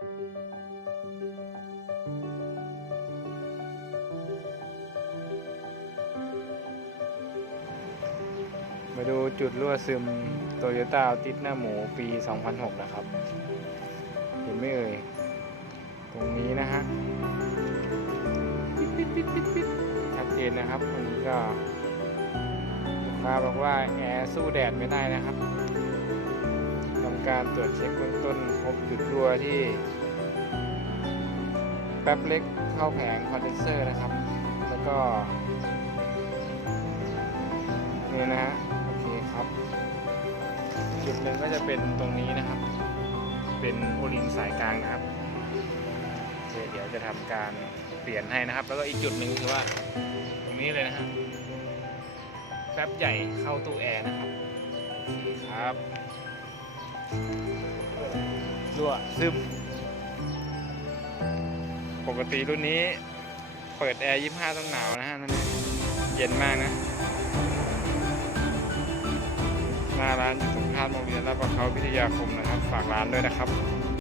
มาดูจุดรั่วซึมโตโยต้าติดหน้าหมูปี 2006 นะครับ เห็นไหมเอ่ย ตรงนี้นะฮะชัดเจนนะครับอันนี้ก็ลูกค้าบอกว่าแอร์สู้แดดไม่ได้นะครับ การตรวจเช็คเบื้องต้นพบจุดรั่วที่แป๊บเล็กเข้าแผงคอนเดนเซอร์นะครับ แล้วก็นี่นะฮะโอเคครับ จุดหนึ่งก็จะเป็นตรงนี้นะครับ เป็นโอลิงสายกลางนะครับเเดี๋ยวจะทำการเปลี่ยนให้นะครับ แล้วก็อีกจุดหนึ่งคือว่าตรงนี้เลยนะฮะแป๊บใหญ่เข้าตู้แอร์นะครับโอเคครับ รั่วซึม ปกติรุ่นนี้ เปิดแอร์25ต้องหนาวนะฮะนั่นเองเย็นมากนะ หน้าร้านอยู่ตรงข้ามโรงเรียนรับประเขาพิทยาคมนะครับ ฝากร้านด้วยนะครับ